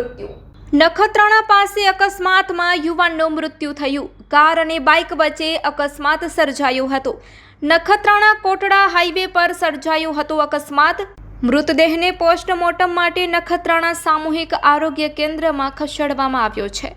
મૃત્યુ। નખત્રાણા પાસે અકસ્માતમાં યુવાનનું મૃત્યુ થયું। કાર અને બાઇક વચ્ચે અકસ્માત સર્જાયો હતો। નખત્રાણા કોટડા હાઈવે પર સર્જાયો હતો અકસ્માત। મૃતદેહને પોસ્ટમોર્ટમ માટે નખત્રાણા સામૂહિક આરોગ્ય કેન્દ્રમાં ખસેડવામાં આવ્યો છે।